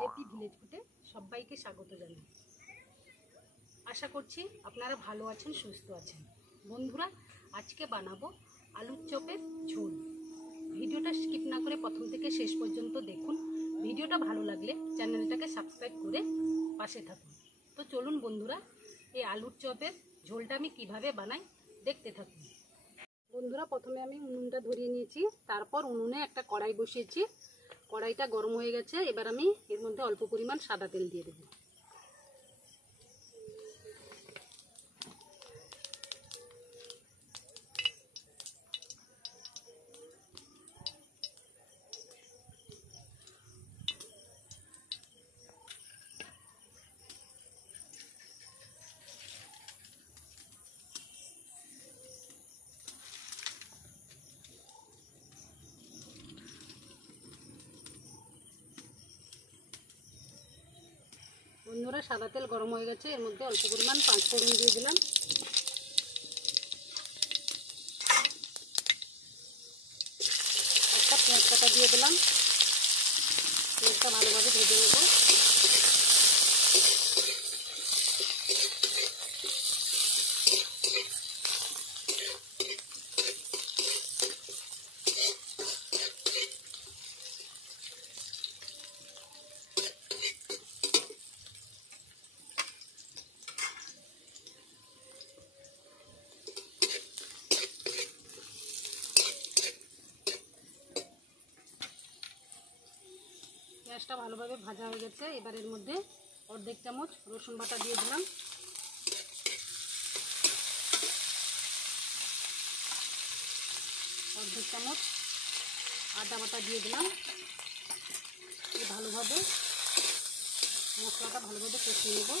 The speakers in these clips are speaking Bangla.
জেপি ভিলেজ ফুডে সবাইকে স্বাগত জানাই। আশা করছি আপনারা ভালো আছেন, সুস্থ আছেন। বন্ধুরা, আজকে বানাবো আলুর চপের ঝোল। ভিডিওটা স্কিপ না করে প্রথম থেকে শেষ পর্যন্ত দেখুন। ভিডিওটা ভালো লাগলে চ্যানেলটাকে সাবস্ক্রাইব করে পাশে থাকুন। তো চলুন বন্ধুরা, এই আলুর চপের ঝোলটা আমি কিভাবে বানাই দেখতে থাকুন। বন্ধুরা, প্রথমে আমি উনুনটা ধরিয়ে নিয়েছি, তারপর উনুনে একটা কড়াই বসিয়েছি। কড়াইটা গরম হয়ে গেছে, এবার আমি এর মধ্যে অল্প পরিমাণ সাদা তেল দিয়ে দেবো। বন্ধুরা, সাদা তেল গরম হয়ে গেছে, এর মধ্যে অল্প পরিমাণ পাঁচ ফোড়ন দিয়ে দিলাম। একটা পেঁয়াজ কাটা দিয়ে দিলাম। পেঁয়াজটা ভালোভাবে ভেজে নেব। পেঁয়াজটা ভালোভাবে ভাজা হয়ে গেছে, এবার এর মধ্যে অর্ধেক চামচ রসুন বাটা দিয়ে দিলাম। অর্ধেক চামচ আদা বাটা দিয়ে দিলাম। ভালোভাবে মশলাটা ভালোভাবে কষিয়ে নেব।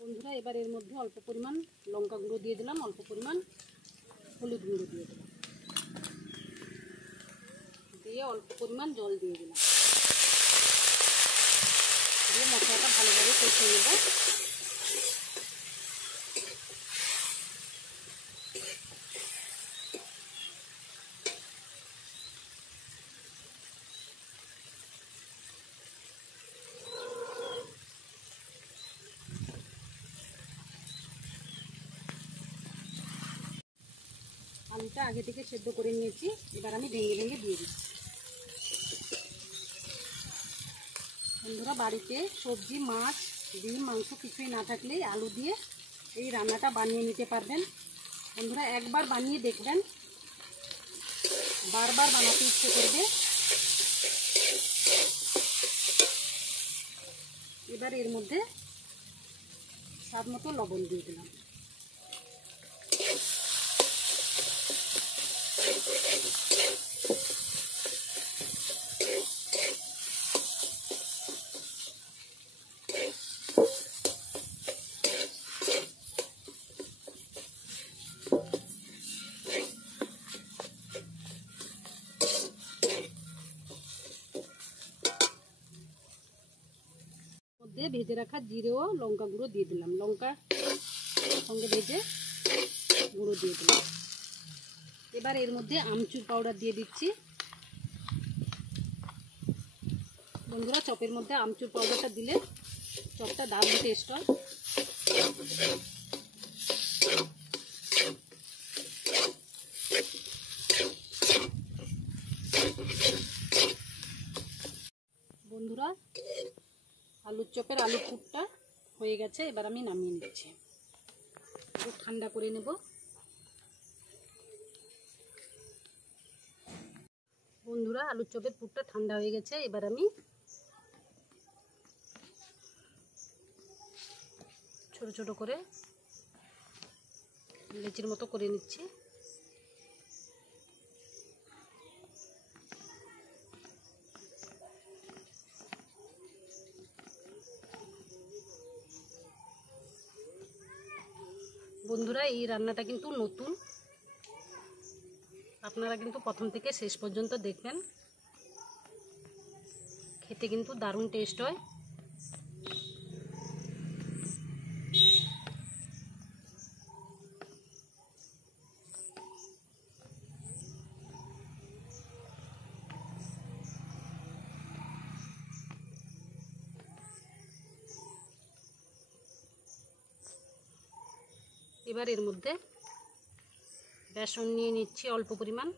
বন্ধুরা, এবার এর মধ্যে অল্প পরিমাণ লঙ্কা গুঁড়ো দিয়ে দিলাম, অল্প পরিমাণ হলুদ গুঁড়ো দিয়ে দিলাম, দিয়ে অল্প পরিমাণ জল দিয়ে দিলাম, দিয়ে মশলাটা ভালোভাবে কষিয়ে নেব। আলুটা আগে থেকে সেদ্ধ করে নিয়েছি, এবার আমি ভেঙে ভেঙে দিয়ে দিচ্ছি। বন্ধুরা, বাড়িতে সবজি, মাছ, ডিম, মাংস কিছুই না থাকলেই আলু দিয়ে এই রান্নাটা বানিয়ে নিতে পারবেন। বন্ধুরা, একবার বানিয়ে দেখবেন, বারবার বানাতে ইচ্ছে করবে। এবার এর মধ্যে স্বাদ মতো লবণ দিয়ে দিলাম। ভেজে রাখা জিরে ও লঙ্কা গুঁড়ো দিয়ে দিলাম। লঙ্কা সঙ্গে ভেজে গুঁড়ো দিয়ে দিলাম। এবার এর মধ্যে আমচুর পাউডার দিয়ে দিচ্ছি। বন্ধুরা, চপের মধ্যে আমচুর পাউডারটা দিলে চপটা দারুণ টেস্ট হয়। বন্ধুরা, আলুর চপের আলু পুরটা হয়ে গেছে, এবার আমি নামিয়ে নিচ্ছি। একটু ঠান্ডা করে নেব। বন্ধুরা, আলুর চপের পুরটা ঠান্ডা হয়ে গেছে, এবার আমি ছোট ছোট করে লেচির মতো করে নিচ্ছি। বন্ধুরা, এই রান্নাটা কিন্তু নতুন, আপনারা কিন্তু প্রথম থেকে শেষ পর্যন্ত দেখবেন, খেতে কিন্তু দারুণ টেস্ট হয়। এবার এর মধ্যে বেসন নিয়ে নিচ্ছি অল্প পরিমাণ।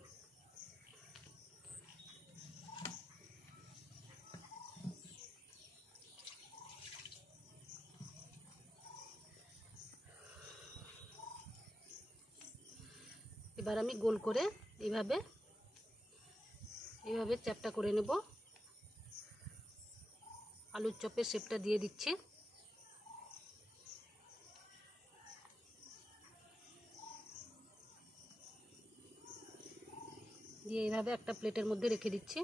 এবার আমি গোল করে এইভাবে চ্যাপটা করে নেব। আলুর চপের শেপটা দিয়ে দিচ্ছি। দিয়ে এইভাবে একটা প্লেটের মধ্যে রেখে দিচ্ছি।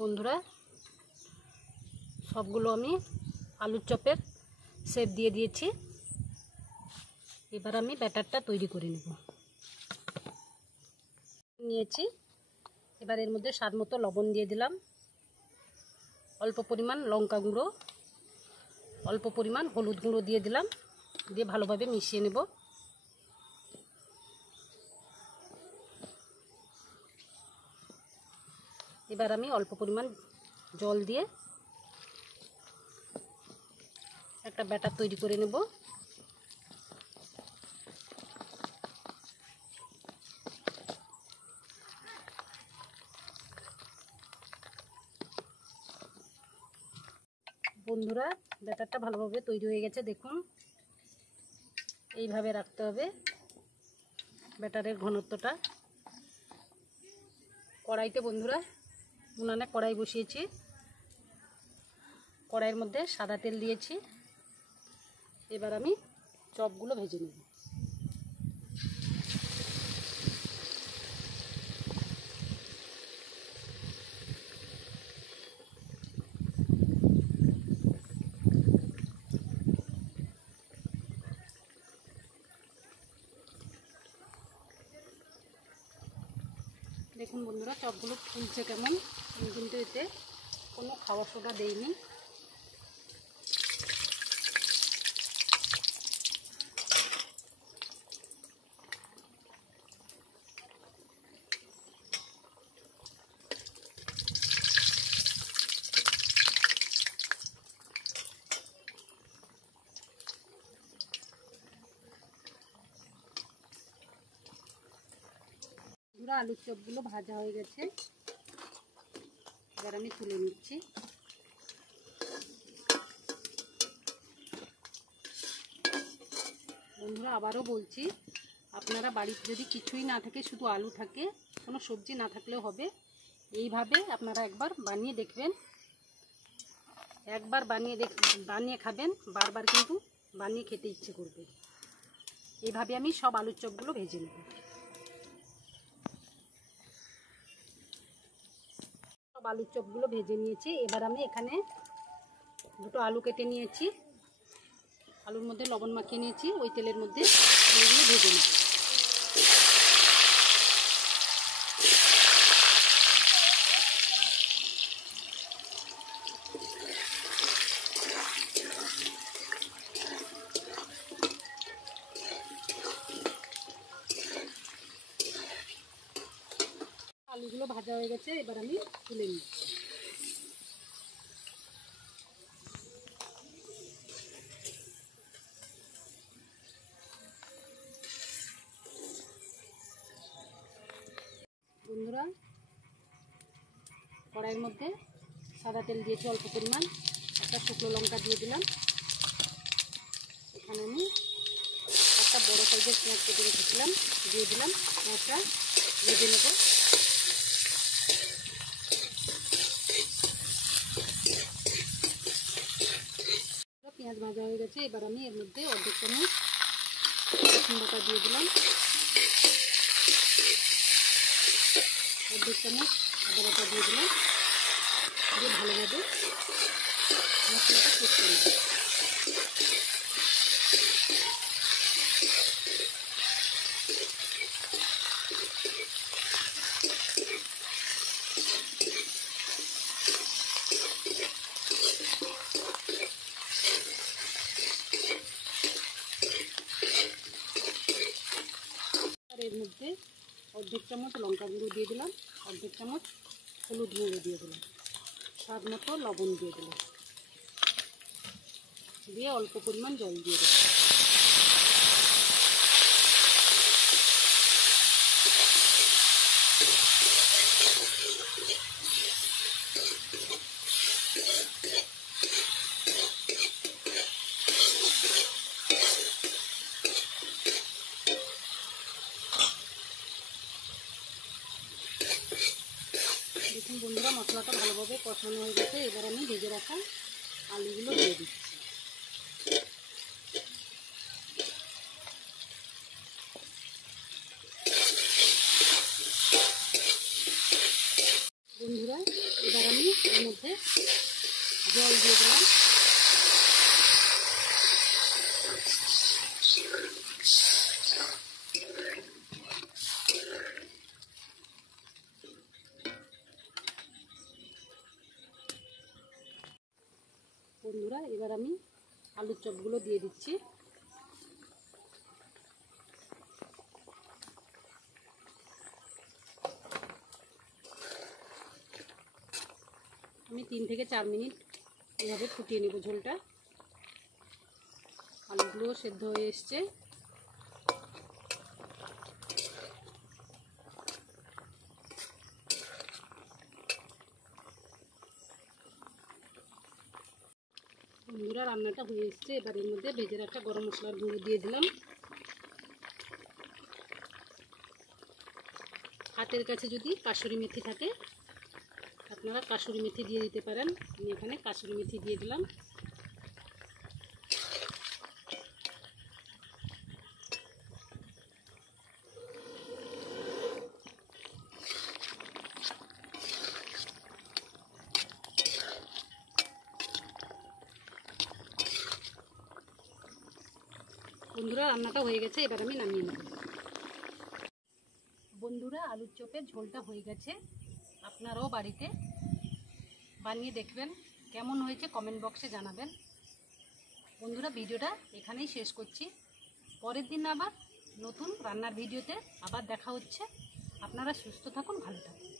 বন্ধুরা, সবগুলো আমি আলুর চপের শেপ দিয়ে দিয়েছি। এবার আমি ব্যাটারটা তৈরি করে নেব। নিয়েছি, এবার এর মধ্যে স্বাদ মতো লবণ দিয়ে দিলাম, অল্প পরিমাণ লঙ্কা গুঁড়ো, অল্প পরিমাণ হলুদ গুঁড়ো দিয়ে দিলাম। দিয়ে ভালোভাবে মিশিয়ে নেব। এবার আমি অল্প পরিমাণ জল দিয়ে একটা ব্যাটার তৈরি করে নেব। বন্ধুরা, ব্যাটারটা ভালোভাবে তৈরি হয়ে গেছে, দেখুন এইভাবে রাখতে হবে ব্যাটারের ঘনত্বটা। কড়াইতে বন্ধুরা উনানে কড়াই বসিয়েছি, কড়াইয়ের মধ্যে সাদা তেল দিয়েছি। এবার আমি চপগুলো ভেজে নেব। দেখুন বন্ধুরা, চপগুলো ফুলছে কেমন। আমি কিন্তু এতে কোনো খাওয়া সোডা দেইনি। পুরো আলুর চপগুলো ভাজা হয়ে গেছে, এবার আমি তুলে নিচ্ছি। বন্ধুরা, আবারও বলছি, আপনারা বাড়িতে যদি কিছুই না থাকে, শুধু আলু থাকে, কোনো সবজি না থাকলেও হবে, এইভাবে আপনারা একবার বানিয়ে দেখবেন। একবার বানিয়ে খাবেন, বারবার কিন্তু বানিয়ে খেতে ইচ্ছে করবে। এইভাবে আমি সব আলুর চপগুলো ভেজে নেব। সব আলুর চপগুলো ভেজে নিয়েছি। এবার আমি এখানে দুটো আলু কেটে নিয়েছি, আলুর মধ্যে লবণ মাখিয়ে নিয়েছি। ওই তেলের মধ্যে আলুগুলো ভেজে নেব। আলুগুলো ভাজা হয়ে গেছে, এবার আমি তুলে নিচ্ছি। বন্ধুরা, কড়াইয়ের মধ্যে সাদা তেল দিয়েছি অল্প পরিমাণ, একটা শুকনো লঙ্কা দিয়ে দিলাম। এখানে আমি একটা বড় সাইজের পেঁয়াজ কেটে রেখেছিলাম, দিয়ে দিলাম। পেঁয়াজটা ভেজে নেব। পেঁয়াজ ভাজা হয়ে গেছে, এবার আমি এর মধ্যে অর্ধেক চামচ রসুন বাটা দিয়ে দিলাম, অর্ধেক চামচ আদা বাটা দিয়ে দিলাম, দিয়ে ভালোভাবে মশলাটা কষিয়ে নেব। আর এর মধ্যে অর্ধেক চামচ লঙ্কা গুঁড়ো দিয়ে দিলাম, অর্ধেক চামচ হলুদ গুঁড়ো দিয়ে দিলাম, স্বাদ মতো লবণ দিয়ে দিলাম, দিয়ে অল্প পরিমাণ জল দিয়ে দেবো। দেখুন বন্ধুরা, মশলাটা ভালোভাবে কষানো হয়ে গেছে, এবার আমি ভেজে রাখা আলুগুলো দিয়ে দিচ্ছি। বন্ধুরা, এবার আমি এর মধ্যে জল দিয়ে দিলাম। বন্ধুরা, এবার আমি আলুর চপগুলো দিয়ে দিচ্ছি। আমি 3 থেকে 4 মিনিট এভাবে ফুটিয়ে নেব ঝোলটা। আলুগুলো সেদ্ধ হয়ে এসছে। বন্ধুরা, রান্নাটা হয়ে এসছে, এবার এর মধ্যে ভেজে রাখা গরম মশলার গুঁড়ো দিয়ে দিলাম। হাতের কাছে যদি কাসুরি মেথি থাকে আপনারা কাসুরি মেথি দিয়ে দিতে পারেন, আমি এখানে কাসুরি মেথি দিয়ে দিলাম। বন্ধুরা, রান্নাটা হয়ে গেছে, এবার আমি নামিয়ে নেব। বন্ধুরা, আলুর চপের ঝোলটা হয়ে গেছে, আপনারাও বাড়িতে বানিয়ে দেখবেন, কেমন হয়েছে কমেন্ট বক্সে জানাবেন। বন্ধুরা, ভিডিওটা এখানেই শেষ করছি। পরের দিন আবার নতুন রান্নার ভিডিওতে আবার দেখা হচ্ছে। আপনারা সুস্থ থাকুন, ভালো থাকুন।